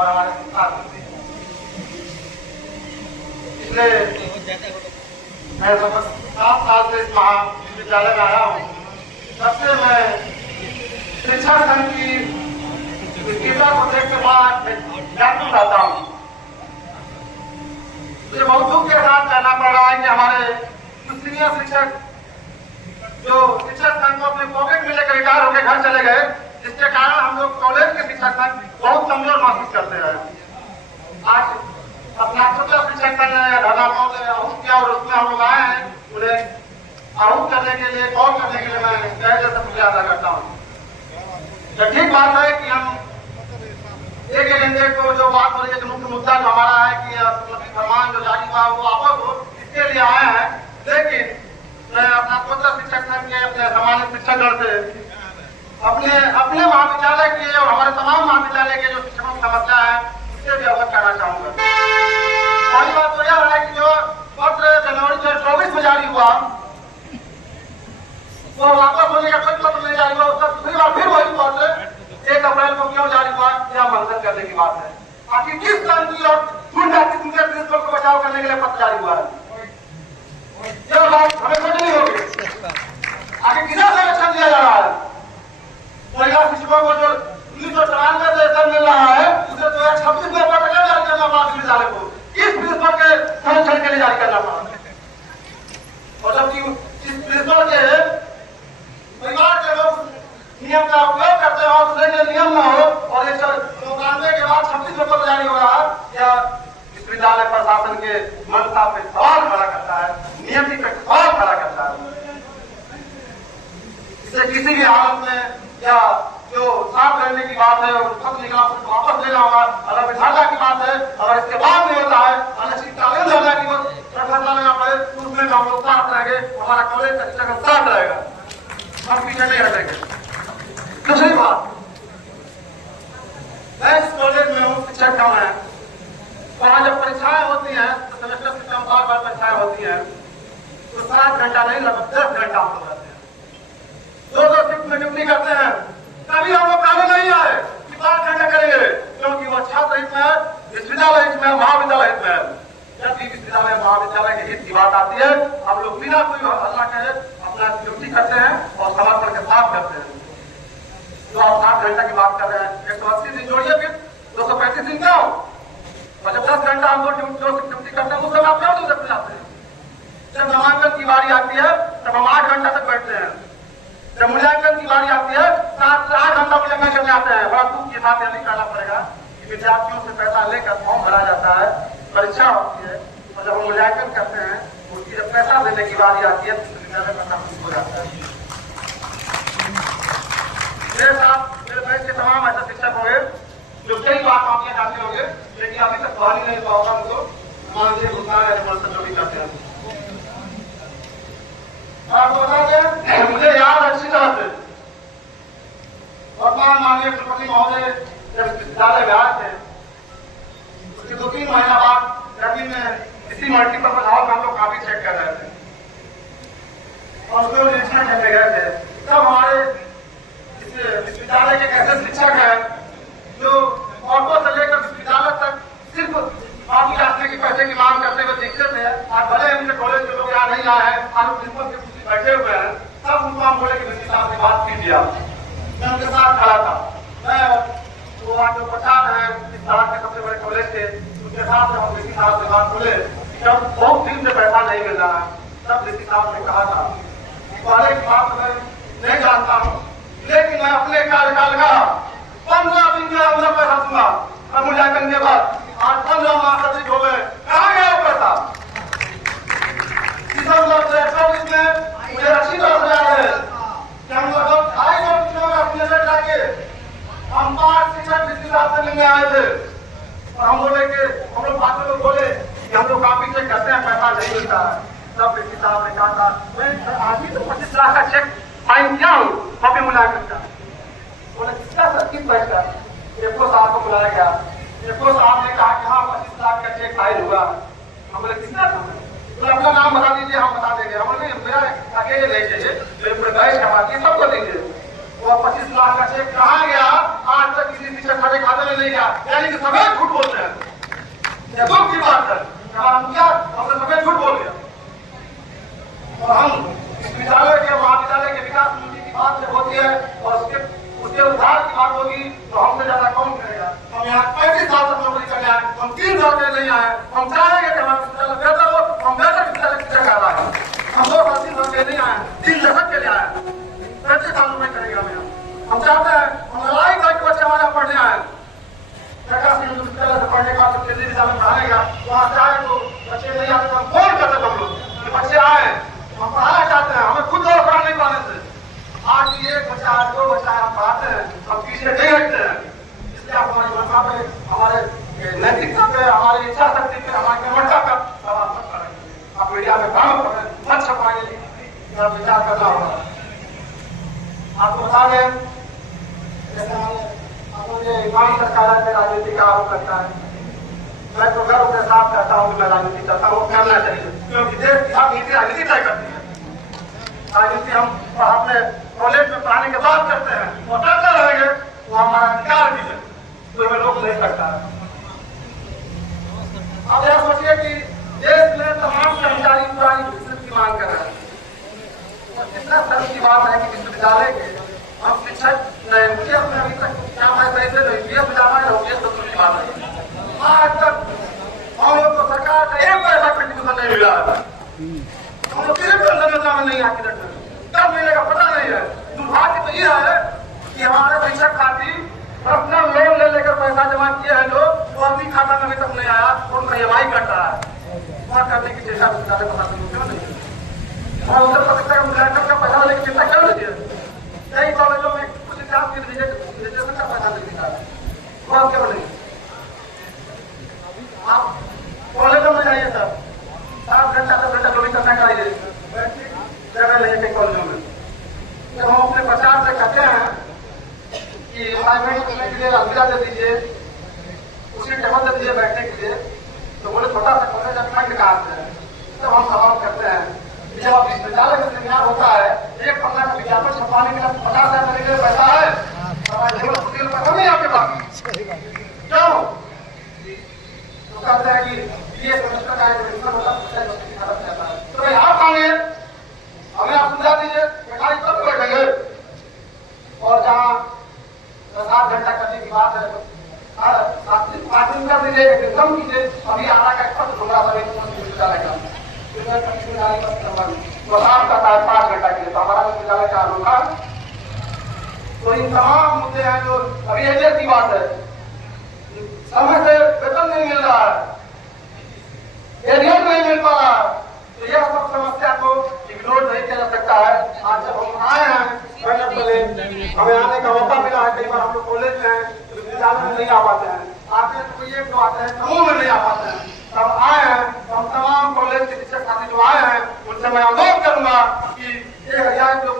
और हमारे साथ इसलिए मैं 7 साल से इस महाविद्यालय में आया हूँ। तब से मैं शिक्षा संघ की विविधता को देखते बाद व्याकुल रहता हूँ। मुझे बहुत दुख के साथ कहना पड़ रहा है कि हमारे सीनियर शिक्षक जो शिक्षक संघ को अपने पॉकेट में लेकर रिटायर होकर घर चले गए, जिसके कारण हम लोग कॉलेज के शिक्षक संघ बहुत कमजोर महसूस करते हैं। आज अपना छोटा शिक्षक संघ ने धरना आहूत किया और उसमें हम लोग आए हैं। उन्हें आहूत करने के लिए, कॉल करने के लिए मैं तहे दिल से शुक्रिया अदा करता हूँ। तो ठीक बात है कि हम एक एजेंडे को जो बात हो रही है, जो मुख्य मुद्दा जो हमारा है कि फरमान जो जारी हुआ वो वापस हो, इसके लिए आए हैं। लेकिन मैं अपना छोटा शिक्षक संघ के अपने सामान्य शिक्षकगण से अपने महाविद्यालय की और हमारे तमाम महाविद्यालय के जो शिक्षकों की समस्या है उससे भी अवगत करना चाहूंगा। पहली बात तो यह है कि जो पत्र जनवरी 2024 में जारी हुआ वो वापस होने का कोई पत्र नहीं जारी हुआ। उसका दूसरी बार फिर वही पत्र 1 अप्रैल को क्यों जारी हुआ, यह मंथन करने की बात है। आखिर किस तरह की और प्रिंसिपल को बचाव करने के लिए पत्र जारी हुआ है, यह बात हमें सोचनी होगी। आगे कितना संरक्षण दिया जा रहा है महिला शिक्षकों को, जो 1994 से वेतन मिल रहा है, उसे 2026 में पत्र क्यों जारी करना पड़ा विद्यालय को? किस प्रिंसिपल के संरक्षण के लिए जारी करना पड़ा? और जबकि जिस प्रिंसिपल के परिवार के लोग नियम का उपयोग करते हो, दूसरे के नियम न हो, और 1994 के बाद 26 में पत्र जारी हो रहा है, यह विश्वविद्यालय प्रशासन के मनसा पे सवाल खड़ा करता है, नियति पे सवाल खड़ा करता है। इसे किसी भी हालत में या जो साफ करने की बात है और खत निकाल वापस लेना होगा, अगर विधाता की बात है, अगर इसके बाद नहीं होता है अनिश्चितकालीन धरना की फैसला लेना पड़े, उसमें हम लोग साथ रहेंगे, हमारा कॉलेज का शिक्षक साथ रहेगा, हम पीछे नहीं हटेंगे। दूसरी बात, मैं इस कॉलेज में हूँ, शिक्षक कम है, वहां जब परीक्षाएं होती हैं तो सेमेस्टर सिस्टम बार परीक्षाएं होती हैं तो 7 घंटा नहीं लगभग 10 घंटा हम लोग रहते हैं, 2 शिफ्ट में ड्यूटी करते हैं। कभी हम लोग कहने नहीं आए कि 5 घंटे करेंगे, क्योंकि वह छात्र हित में है, विश्वविद्यालय हित में, महाविद्यालय हित में है। जब भी विश्वविद्यालय महाविद्यालय के हित की बात आती है, हम लोग बिना कोई हल्ला कहे अपना ड्यूटी करते हैं और समर्पण के साथ करते हैं। तो आप 7 घंटा की बात कर रहे हैं, 180 दिन जोड़िए, फिर 235 दिन क्या हो? और जब 10 घंटा हम लोग ड्यूटी करते हैं, उस समय आप क्या दूर सकते जाते हैं? जब नामांकन की बारी आती है तब हम 8 घंटा तक बैठते हैं। जब मूल्यांकन की बारी आती है 7 से 8 घंटा मूल्यांकन करने आते हैं। बड़ा दुख के साथ यह नहीं करना पड़ेगा कि विद्यार्थियों से पैसा लेकर फॉर्म भरा जाता है, परीक्षा होती है, और जब हम मूल्यांकन करते हैं उसकी जब पैसा देने की बारी आती है तो विद्यालय पैसा हो जाता है। मेरे साथ मेरे बैच के तमाम ऐसे शिक्षक होंगे जो कई बात आपके जाते होंगे, लेकिन अभी तक बहाली नहीं पाऊंगा उनको मानवीय भुगतान जो भी करते हैं। आपको बता दें, मुझे याद अच्छी तरह से वर्तमान माननीय कुलपति महोदय जब विद्यालय में आए थे, उसके 2-3 महीना बाद गर्मी में इसी मल्टीपर्पज हॉल में हम लोग काफी चेक कर रहे थे और उसमें निरीक्षण करने गए थे। तब हमारे विश्वविद्यालय के ऐसे शिक्षक हैं जो ऑटो से लेकर विश्वविद्यालय तक सिर्फ बाकी रास्ते के पैसे की मांग करते हुए दिखते थे। आज भले उनके कॉलेज के लोग यहाँ नहीं आए हैं, आज प्रिंसिपल के कुछ बैठे हुए हैं, तब उनको हम बोले कि विश्व साहब से बात कीजिए। मैं उनके साथ खड़ा था, मैं वो आज जो प्रचार है इस तरह के सबसे बड़े कॉलेज के, उनके साथ जब हम विश्व साहब से बात बोले, जब बहुत दिन से पैसा नहीं मिल रहा है, तब विश्व साहब ने कहा था पहले की बात मैं नहीं जानता हूँ, लेकिन मैं अपने कार्यकाल का 15 दिन के अंदर पैसा दूंगा। मैं मूल्यांकन के बाद आज 15 माह अधिक हो गए, कहाँ गया वो पैसा? दिसंबर 2024 में मुझे अच्छी तरह से याद है कि हम लगभग 250 किलोमीटर अपने जाके हम 5 शिक्षक विश्वविद्यालय से मिलने आए थे और हम बोले कि हम लोग बाकी लोग बोले कि हम लोग काफी चेक करते हैं, पैसा नहीं मिलता है। तब विश्व साहब ने कहा था मैं आज भी तो 25 लाख का चेक फाइन किया हूँ कॉपी मूल्यांकन का। बोले किसका सर, किस पैसा? एफओ साहब को बुलाया गया, एफओ साहब ने कहा कि हाँ 25 लाख का चेक फाइल हुआ। हम बोले किसका था? बोले अपना नाम बता दीजिए, हम बता देंगे। हम बोले मेरा अकेले नहीं चाहिए, मेरे पूरे बैच का बाकी सबको देंगे। वो 25 लाख का चेक कहाँ गया आज तक किसी शिक्षक खाते खाते में नहीं गया, यानी कि सफेद झूठ बोलते हैं। यह दुख की बात है, हमारा मुखिया हमसे सफेद झूठ बोल गया। और हम इस विद्यालय के महाविद्यालय के विकास की बात जब होती है और उसके उद्धार की बात होगी तो हमसे ज्यादा कौन करेगा। हम यहाँ 35 साल तक नौकरी करने आए, हम 3 साल से नहीं आए। हम चाहेंगे कि हमारा विद्यालय बेहतर हो, हम बेहतर विद्यालय शिक्षक आ रहा है। हम 2 साल 3 साल के नहीं आए, 3 दशक के लिए आए, 35 साल में करेंगे हम चाहते हैं, हम लड़ाई करके बच्चे हमारे यहाँ पढ़ने आए। विद्यालय से पढ़ने का केंद्रीय विद्यालय में पढ़ाने गया, वहाँ जाए तो बच्चे नहीं आते, हम फोन करते हम लोग कि बच्चे आए, हम पढ़ाना चाहते हैं, हमें खुद और पढ़ा नहीं पाने से। आज एक बच्चा 2 बच्चा हम पढ़ाते हैं, हम पीछे नहीं हटते हैं। इसलिए आप हमारी भाषा पे, हमारे नैतिकता पे, हमारी इच्छा शक्ति पे, हमारी कर्मठता का सवाल मत करेंगे। आप मीडिया में काम करें, मत छपाइए, विचार करना होगा। आपको बता दें, मुझे इमाम सरकार में राजनीति का आरोप लगता है। मैं तो गर्व के साथ कहता हूँ कि मैं राजनीति करता हूँ, करना चाहिए, क्योंकि देश की हर नीति राजनीति तय करती है। राजनीति हम अपने कॉलेज में पढ़ाने के बाद करते हैं और करते रहेंगे, वो हमारा अधिकार भी है, तो हमें रोक नहीं सकता है। अब यह सोचिए कि देश में तमाम कर्मचारी पुरानी विस्तृत की मांग कर रहे हैं और कितना शर्म की बात है कि विश्वविद्यालय के हम शिक्षक मुझे अपने अभी तक क्या पैसे नहीं जाना है, की बात है। आज तक हम लोग को सरकार का 1 पैसा कंट्रीब्यूशन नहीं मिला है। हम लोग सिर्फ में नहीं आके कब मिलेगा पता नहीं है। दुर्भाग्य तो ये है कि हमारे शिक्षक साथी पर्सनल लोन ले लेकर पैसा जमा किए हैं, जो वो अपनी खाता में अभी तक नहीं आया, उनका EMI कट रहा है। वहाँ करने की चेष्टा क्यों नहीं और उधर प्रतिष्ठा का पैसा लेने की चिंता क्यों नहीं है। कई कॉलेजों में कुछ एग्जाम के रिजर्वेशन का पैसा नहीं निकाला, वहाँ क्यों नहीं। आप कॉलेजों में जाइए सर, 7 घंटा 10 घंटा जो भी करना चाहिए, जगह नहीं है कई कॉलेजों में। जब हम अपने प्रचार से कहते हैं कि असाइनमेंट करने के लिए अलविदा दे दीजिए, उसी टेबल दे दीजिए बैठने के लिए, तो बोले छोटा सा कॉलेज असाइनमेंट कहाँ से है। तब हम सवाल करते हैं कि जब विश्वविद्यालय का सेमिनार होता है, 1 पन्ना का विज्ञापन छपवाने के लिए 50,000 देने के लिए पैसा है, पैसा नहीं आपके पास, क्यों? तो कहते हैं कि ये सेमेस्टर का तो भाई आप आगे हमें आप सुझा दीजिए, बेकारी कब बैठेंगे। और जहाँ 7 घंटा करने की बात है, 5 दिन कर दीजिए, कम कीजिए। अभी आधा का खर्च हमारा विश्वविद्यालय का वसात का 5 घंटा के लिए, तो हमारा विश्वविद्यालय का अनोखा। तो इन तमाम मुद्दे हैं जो अभी एरियर की बात है, समय से वेतन नहीं मिल रहा है, एरियर नहीं मिल पा रहा, तो यह सब समस्या को इग्नोर नहीं किया जा सकता है। आज जब हम आए हैं, हमें आने का मौका मिला है, कई बार हम लोग कॉलेज में हैं, विद्यालय में नहीं आ पाते हैं, आते हैं तो कोई 1-2 आते हैं, समूह में नहीं आ पाते हैं। तब आए हैं, हम तमाम कॉलेज के शिक्षक साथी जो आए हैं, उनसे मैं अनुरोध करूंगा कि 1000 जो